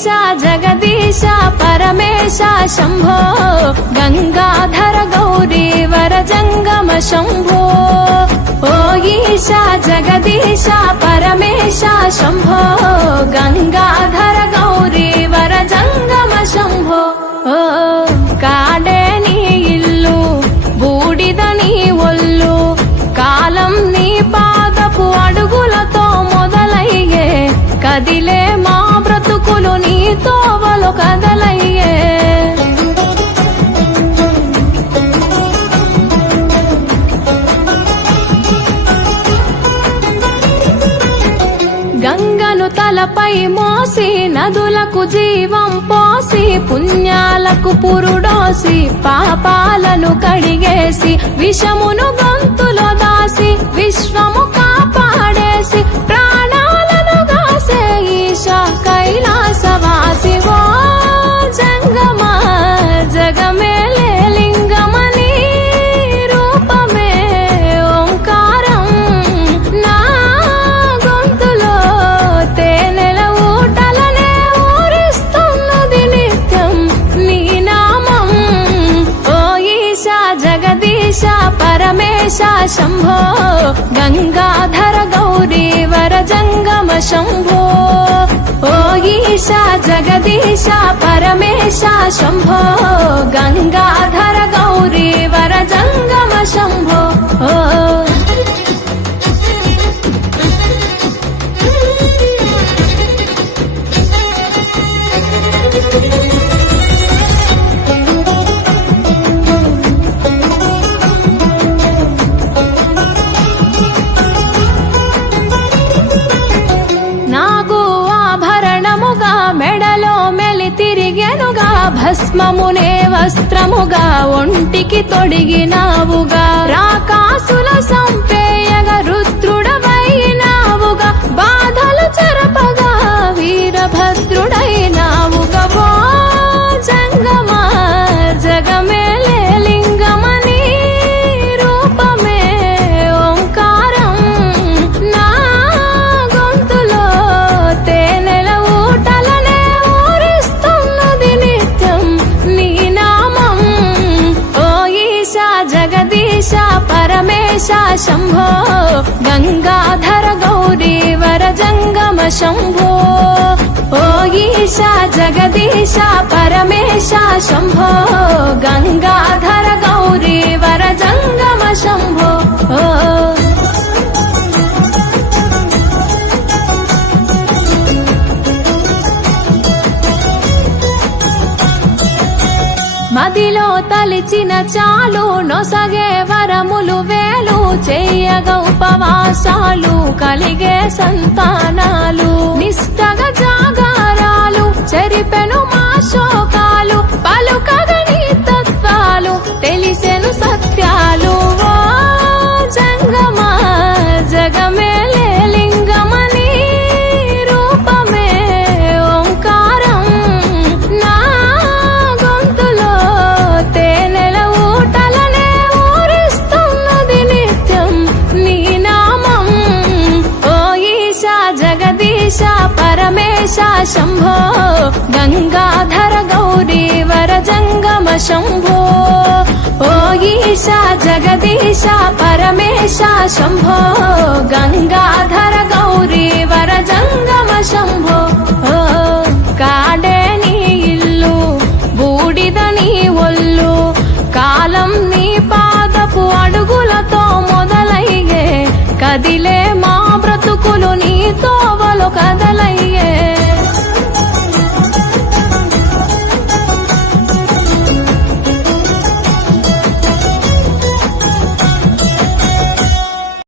ఈశా జగదీశ పరమేశ శంభో గంగాధర గౌరీ వర జంగమ శంభో ఓ ఈశా జగదీశ పరమేశ శంభో గంగాధర గౌరీ వర జంగమ శంభో ఓ కాడే నీ ఇల్లు బూడిద నీ ఒళ్ళు కాలం నీ పాదపు అడుగులతో మొదలయ్యే కదిలే మా బ్రతుకులు నీ తోవలు కదలయ్యే గంగను తలపై మోసి నదులకు జీవం పోసి పుణ్యాలకు పురుడోసి పాపాలను కడిగేసి విషమును గొంతులో దాసి విశ్వము కాపాడేసి ప్రాణాలను గాసే ఈశా కైలాసవాసి ఓ జంగమా జగమేలే లింగమని రూపమే ఓంకారం నా గొంతులో తేనెల ఊటలనే ఊరిస్తున్నది నిత్యం నీ నామం ఓ ఈశా జగదీశ పరమేశ శంభో గంగాధర గౌరీ వర జంగమ శంభో ఓ ఈశా జగదీశ పరమేశ శంభో గంగాధర గౌరీ వర జంగమ శంభో ఓ నాగు ఆభరణముగా మెడలో మెలి తిరిగెనుగా భస్మమునే వస్త్రముగా ఒంటికి తొడిగినావుగా రాకాసుల సంపేయగా రుద్రుడవైనావుగా బాధలు చెరపగా వీరభద్రుడైనావుగా ఓ జంగమా జగమేలే లింగమని రూపమే ఓంకారం నా గొంతులో తేనెల ఊటలనే ఊరిస్తున్నది నిత్యం నీ నామం ఓ ఈశా జగదీశ పరమేశ శంభో గంగాధర గౌరీ వర జంగమ శంభో ఓ ఈశా జగదీశ పరమేశ శంభో గంగాధర గౌరీ వర జంగమ శంభో ఓ మదిలో తలిచిన చాలు నొసగే వరములు వేలు చెయ్యగ ఉపవాసాలు కలిగే సంతానాలు నిష్టగ జాగారాలు చెరిపెను మా శోకాలు పలుకగని తత్వాలు తెలిసెను సత్యాలు ఓ జంగమా జగమేలే లింగమని రూపమే ఓంకారం నా గొంతులో తేనెల ఊటలనే ఊరిస్తున్నది నిత్యం నీ నామం ఓ ఈశా జగదీశ పరమేశ శంభో గంగాధర గౌరీ వర జంగమ శంభో ఓ ఈశా జగదీశ పరమేశ శంభో గంగాధర గౌరీ వర జంగమ